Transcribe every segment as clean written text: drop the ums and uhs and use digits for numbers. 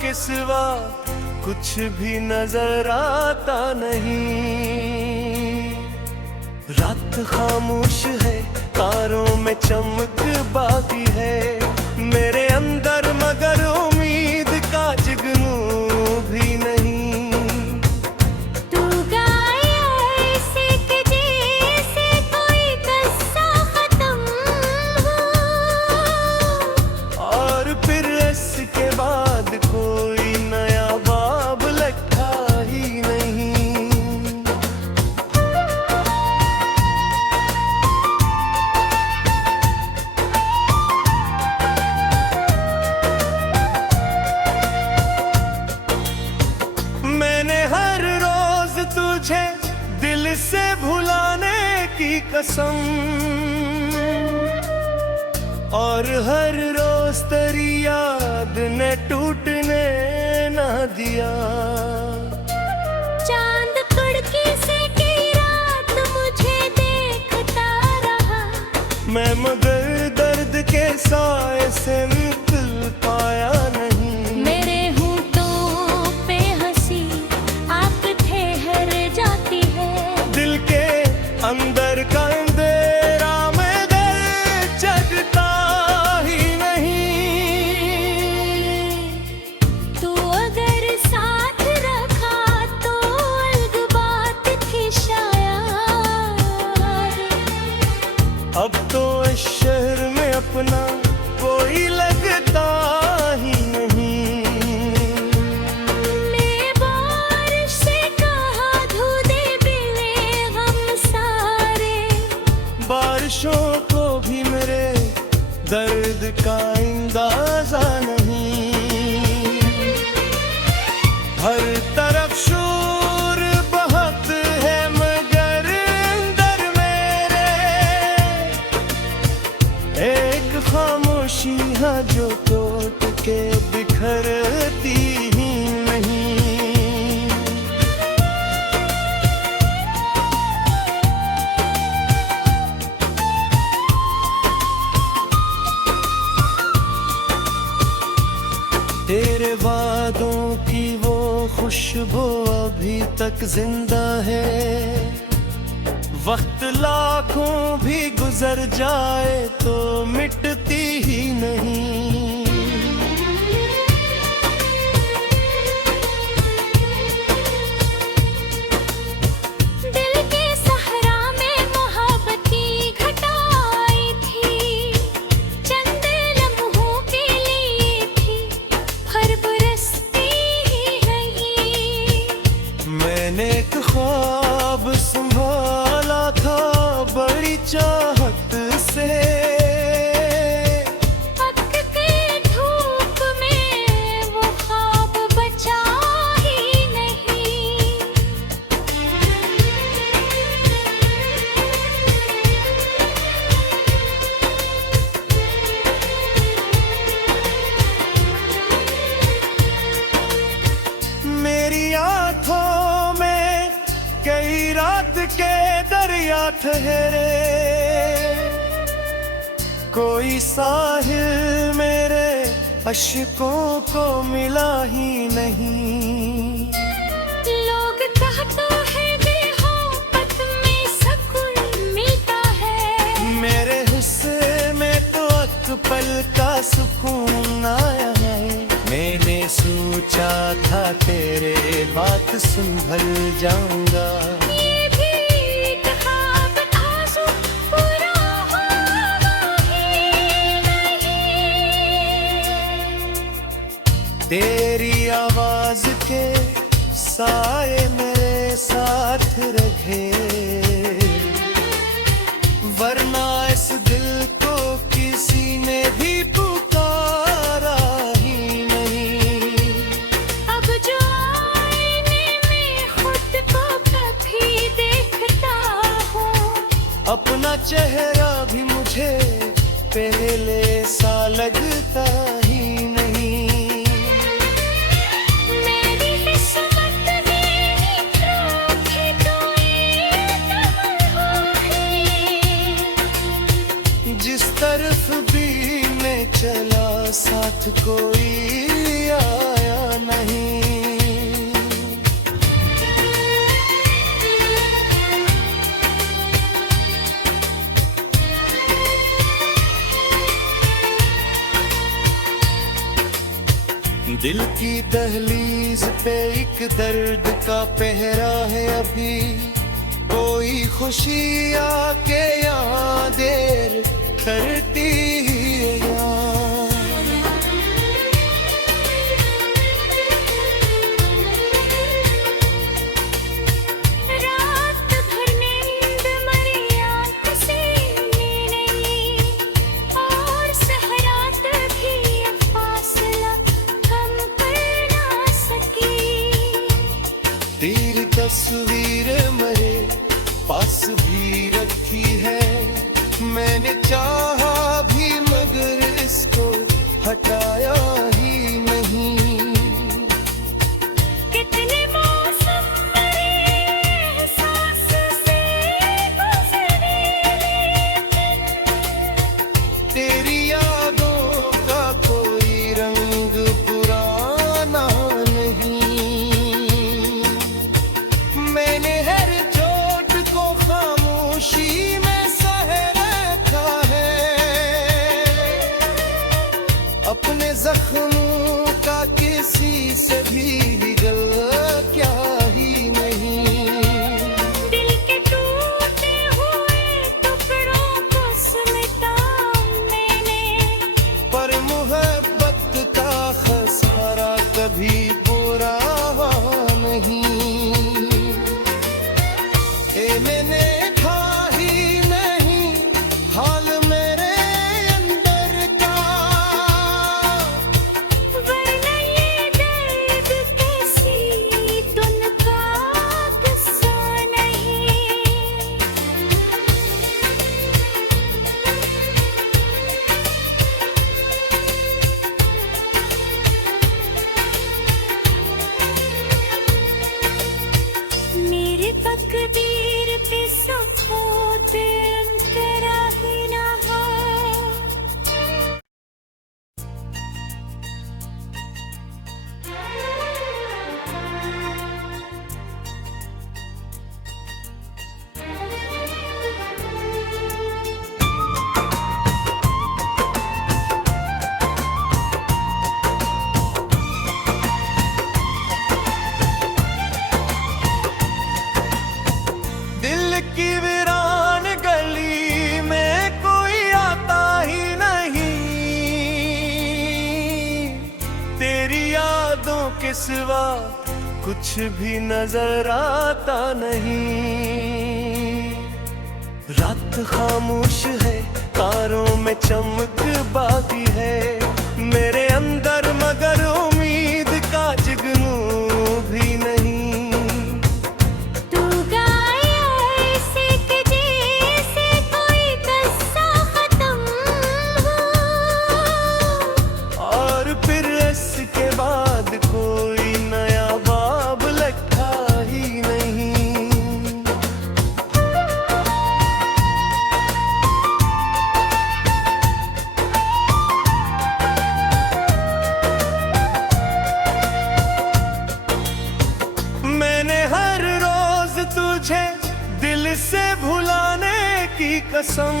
के सिवा कुछ भी नजर आता नहीं। रात खामोश है, तारों में चमक बाकी है मेरे अंदर, मगर उम्मीद का जुगनू भी नहीं। तू गाया ऐसे कि जैसे कोई किस्सा खत्म हो, और फिर इसके बाद कोई नया बाब लिखा ही नहीं। मैंने हर रोज तुझे दिल से भुलाने की कसम, और हर रोज तेरी याद ने टूटने ना दिया। चांद कुड़की से की रात मुझे देखता रहा, मैं मगर दर्द के साए से निकल पाया नहीं। मेरे होंठों पे हंसी आप ठहर जाती है, दिल के अंदर का अंधेरा मगर जगता ही नहीं। तू अगर साथ रखा तो अलग बात थी शायद। अब तो इस शहर में अपना कोई लगता ही नहीं। मैं बारिश से कहा धो दे बिले हम सारे, बारिशों को भी मेरे दर्द का अंदाजा नहीं। हर तरफ शोर बहुत है मगर अंदर मेरे एक खामोशी है जो टूट के बिखरती ही नहीं। तेरे वादों की वो खुशबू अभी तक जिंदा है, वक्त लाखों भी गुजर जाए तो मिटती ही नहीं। दिल के सहरा में मोहब्बत की घटा आई थी, चंद लम्हों के लिए थी हर बरसती ही रही। मैंने एक ख्वाब संभाला था बड़ी चाहत से, पक के धूप में वो ख्वाब बचा ही नहीं। मेरी आंखों में कई रात के दरिया ठहरे, कोई साहिल मेरे अश्कों को मिला ही नहीं। लोग कहते हैं बेहोपत में सुकून मिलता है, मेरे हिस्से में तो एक पल का सुकून आया है। मैंने सोचा था तेरे बात संभल जाऊंगा, ये भी एक ख्वाब था जो पूरा हुआ ही नहीं। तेरी आवाज के साए मेरे साथ रहे, वरना इस दिल को किसी ने भी पुकारा ही नहीं। अब जो आईने में खुद को कभी देखता हूँ, अपना चेहरा भी मुझे पहले सा लगता ही नहीं। मेरी किस्मत में रखी तो एक तमन्ना है, जिस तरफ भी मैं चला साथ कोई आया नहीं। दिल की दहलीज पे एक दर्द का पहरा है अभी, कोई खुशी आके यहाँ देर करती है यहाँ। रात भर नींद मरी आँख से नहीं, और सहरात भी ये फासला कम कर ना सकी। तेरी तस्वीर मेरे पास भी रखी है, मैंने चाहा भी मगर इसको हटाया ही नहीं। कितने मौसम मेरे एहसास से गुजरे, तेरी यादों का कोई रंग पुराना नहीं। मैंने हर चोट को खामोशी में सह रखा है, अपने जख्मों का किसी से भी गल क्या ही नहीं। दिल के टूटे हुए टुकड़ों को समेटा मैंने, पर मोहब्बत का खसारा कभी पूरा नहीं। ए मैंने था ही नहीं हाल मेरे अंदर का, वरना ये दर्द किसी धुन का किस्सा नहीं। मेरे तकदीर पे सपोते अंतरा ही ना हो। दिल की वीरान गली में कोई आता ही नहीं, तेरी यादों के सिवा कुछ भी नजर आता नहीं। रात खामोश है, तारों में चमक बाकी है मेरे अंदर, मगर उम्मीद का जुगनू भी नहीं। तू गाया ऐसे कि जैसे कोई किस्सा खत्म हो, और फिर इसके बाद कोई नया बाब लिखा ही नहीं। मैंने हर रोज तुझे दिल से भुलाने की कसम,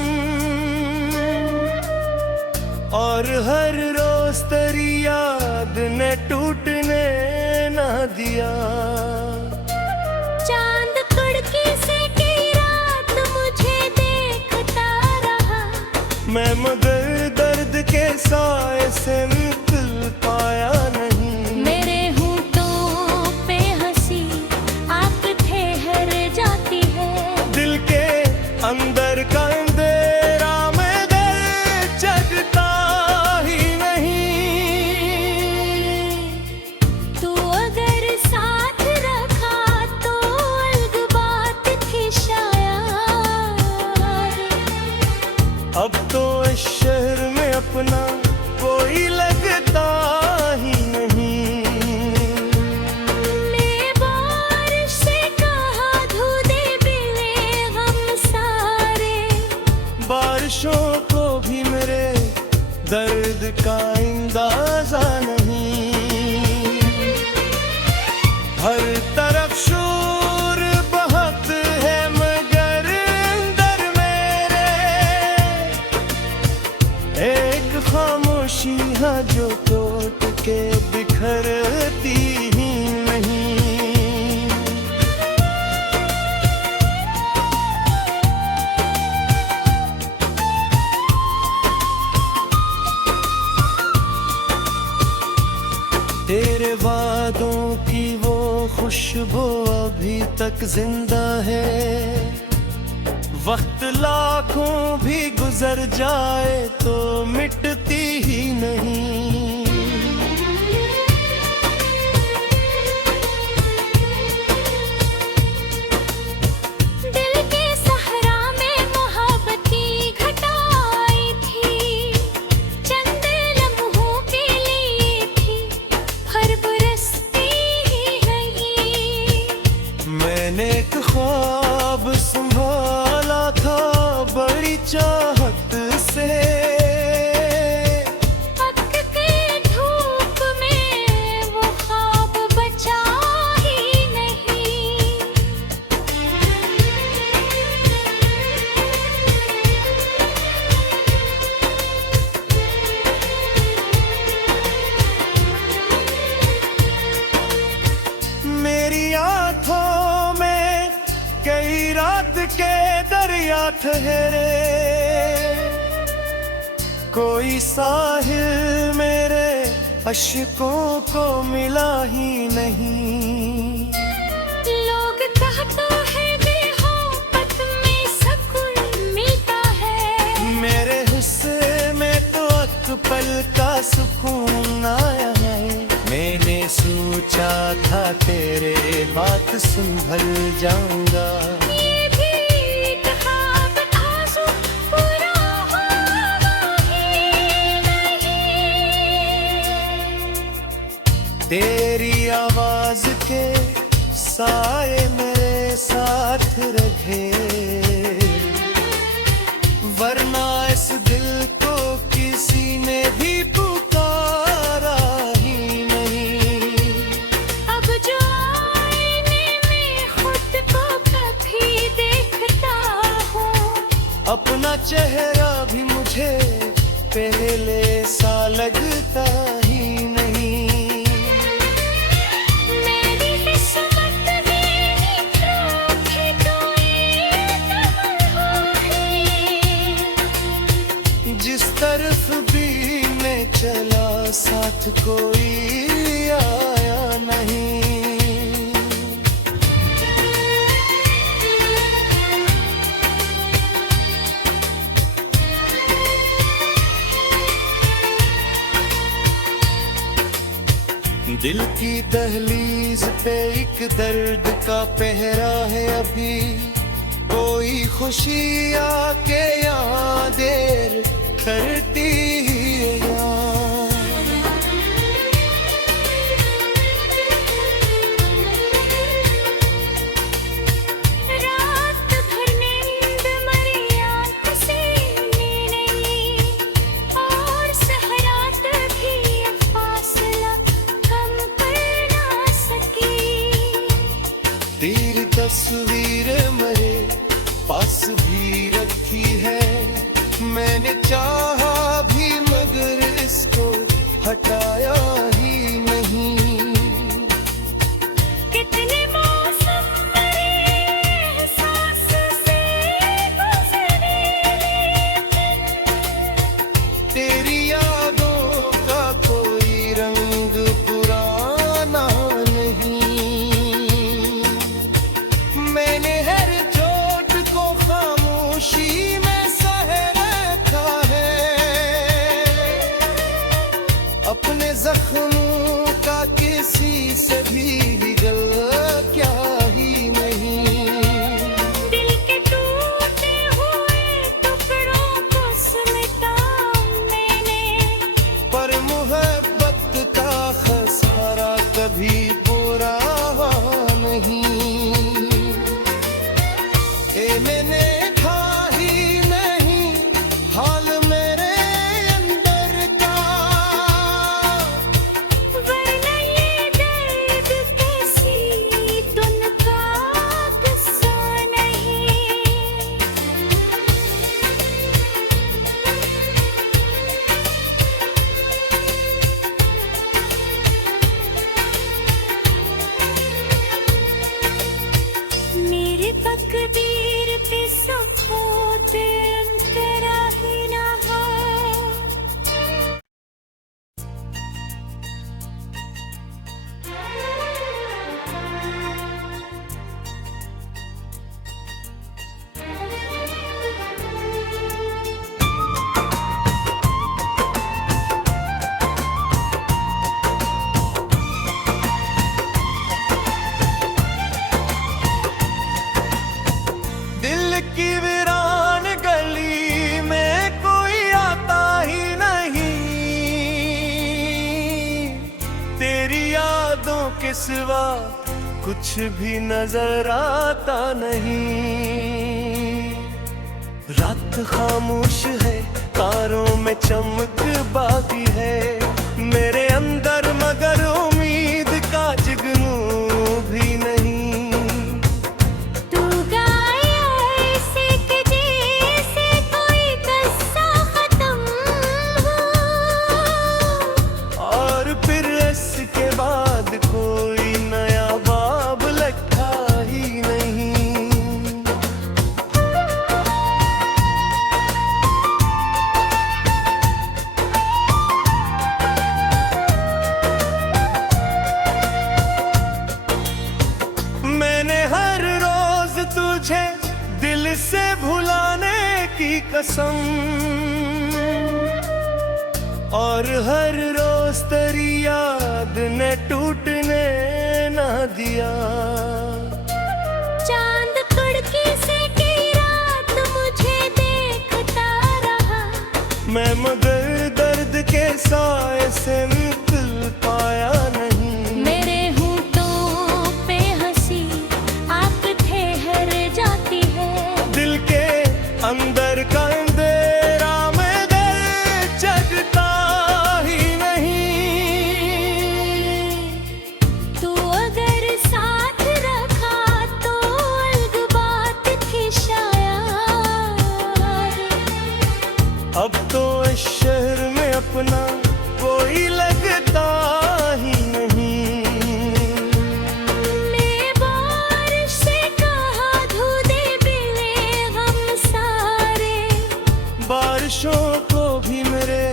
और हर रोज तेरी याद ने टूटने ना दिया। चांद कुड़की से की रात मुझे देखता रहा, मैं मगर दर्द के साए से निकल पाया नहीं। मेरे होठों पे हंसी आँख ठहर जाती है, दिल के अंदर का अंधेरा में दर्द जगता ही नहीं। तू अगर साथ रखा तो अलग बात थी शायद। अब तो इस शहर में अपना कोई दर्द का अंदाजा नहीं। हर तरफ शोर बहुत है मगर अंदर मेरे एक खामोशी है जो टूट के बिखरती ही नहीं। तेरे वादों की वो खुशबू अभी तक जिंदा है। वक्त लाखों भी गुजर जाए तो मिटती ही नहीं। दिल के सहरा में मोहब्बत की घटा आई थी, चंद लम्हों के लिए थी, हर बरसती ही नहीं। मैंने एक ख्वाब संभाला था बड़ी चाहत से, पक के धूप में वो ख्वाब बचा ही नहीं। मेरी आंखों में कई रात के दरिया ठहरे, कोई साहिल मेरे अश्कों को मिला ही नहीं। लोग कहता है बेहोपत में सुकून मिलता है, मेरे हिस्से में तो एक पल का सुकून आया है। मैंने सोचा था तेरे बात संभल जाऊंगा। ये भी एक ख्वाब आंसू पूरा हुआ ही नहीं। तेरी आवाज के साए मेरे साथ रहे, वरना इस दिल को किसी ने भी पुकारा ही नहीं। अब जो आईने में खुद को कभी देखता हूँ, अपना चेहरा भी मुझे पहले सा लगता ही नहीं। मेरी किस्मत में ट्रॉफी कोई तमन्ना, जिस तरफ भी मैं चला साथ कोई आया नहीं। दिल की दहलीज पे एक दर्द का पहरा है अभी, कोई खुशी आके यहाँ देर करती है यहाँ। रात भर नींद मरी आँख से नहीं, और सहरात भी अब फासला कम कर ना सकी। तेरी तस्वीर मेरे पास भी रखी है, मैंने चाहा भी मगर इसको हटाया ही नहीं। कितने मौसम मेरे एहसास से गुजरे, तेरी यादों का कोई रंग पुराना नहीं। मैंने हर चोट को खामोशी में सह रखा है, अपने जख्मों का किसी से भी गल क्या ही नहीं। दिल के टूटे हुए टुकड़ों को समेटा मैंने, पर मोहब्बत का खसारा कभी पूरा नहीं। ए मैंने था ही नहीं हाल मेरे अंदर के सिवा कुछ भी नजर आता नहीं। रात खामोश है, तारों में चमक बाकी है मेरे अंदर, मगर उम्मीद का जुगनू भी नहीं। तू गाया ऐसे कि जैसे कोई किस्सा खत्म हो, और फिर इसके बाद कोई नया बाब लगता ही नहीं। मैंने हर रोज तुझे दिल से भुलाने की कसम, और हर रोज तेरी याद ने टूटने ना दिया। चांद कुड़की से की रात मुझे देखता रहा, मैं मगर दर्द के साए से निकल पाया नहीं। मेरे होंठों पे हंसी आप ठहर जाती है, दिल के अंदर का अंधेरा मगर जगता ही नहीं। तू अगर साथ रखा तो अलग बात थी शायद। अब तो इस शहर में अपना कोई लगता ही नहीं। मैं बारिश से कहा धो दे बिले हम सारे, बारिशों को भी मेरे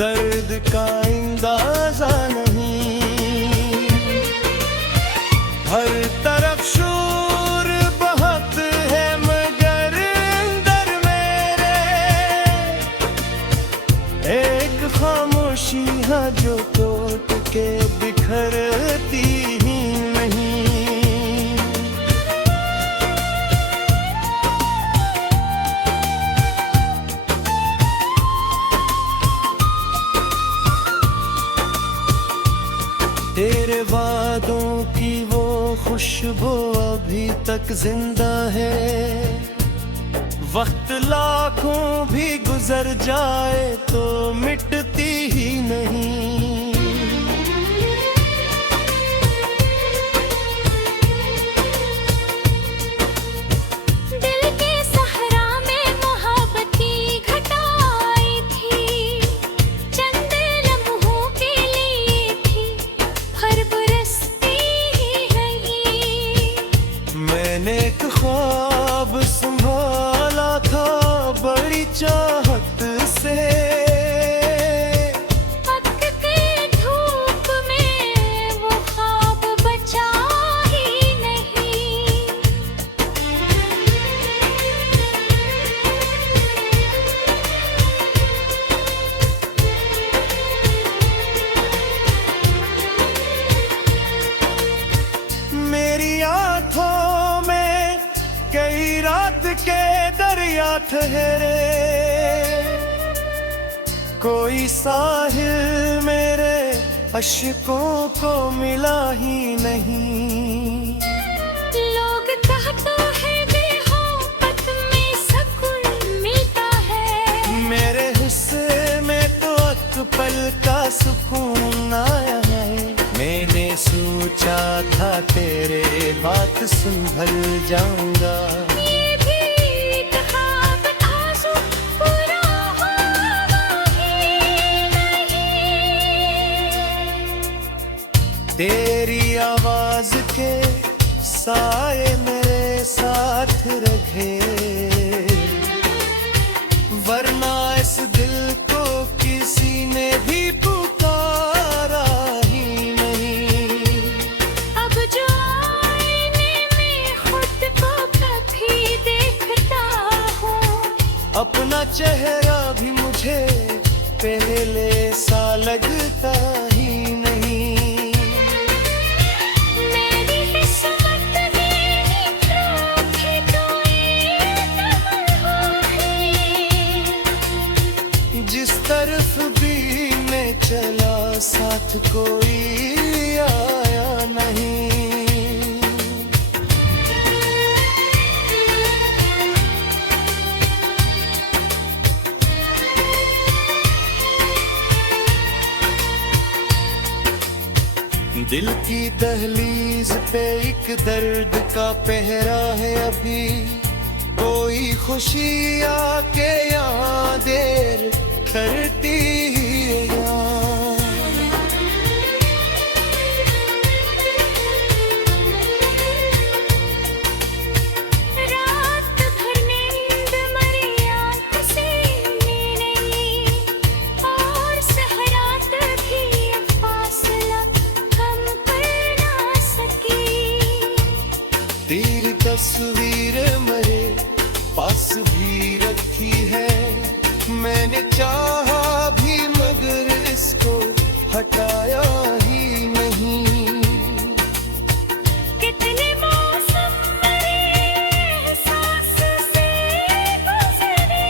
दर्द का अंदाजा नहीं। हर तरफ शोर बहुत है मगर अंदर मेरे एक खामोशी है जो टूट के बिखरती ही नहीं। तेरे वादों की वो खुशबू अभी तक जिंदा है, वक्त लाखों भी गुजर जाए तो मिटती ही नहीं। दिल के सहरा में मोहब्बत की घटाई थी, चंद लम्हों के लिए थी हर बरसती ही रही। मैंने एक ख्वाब संभाला था बड़ी चाहत से, वक्त की धूप में वो ख्वाब बचा ही नहीं। मेरी आंखों में कई रात के दरिया ठहरे, कोई साहिल मेरे अश्कों को मिला ही नहीं। लोग कहते हैं बेहोपत में सुकून मिलता है, मेरे हिस्से में तो एक पल का सुकून आया है। मैंने सोचा था तेरे बात संभल जाऊंगा, ये भी एक ख्वाब आंसू पूरा हुआ ही नहीं। तेरी आवाज के साए मेरे साथ रखे, वरना इस दिल को किसी ने भी पुकारा ही नहीं। अब जो आईने में खुद को कभी देखता हूँ, अपना चेहरा भी मुझे पहले सा लगता ही नहीं। मेरी किस्मत में ट्रॉफी कोई तमन्ना है। जिस तरफ भी मैं चला साथ कोई आया नहीं। दिल की दहलीज पे एक दर्द का पहरा है अभी, कोई खुशी आके यहाँ देर करती है यहाँ। रात भर नींद मरी आँख से नहीं, और सहरात भी ये फासला कम कर ना सकी। तेरी तस्वीर मेरे पास भी रखी है, मैंने चाहा भी मगर इसको हटाया ही नहीं। कितने मौसम मेरे एहसास से गुजरे,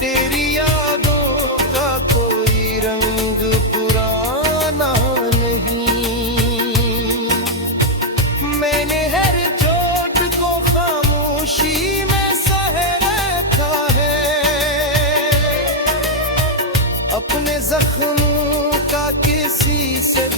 तेरी यादों का कोई रंग पुराना नहीं। मैंने हर चोट को खामोशी में सह रखा है, अपने जख्मों का किसी से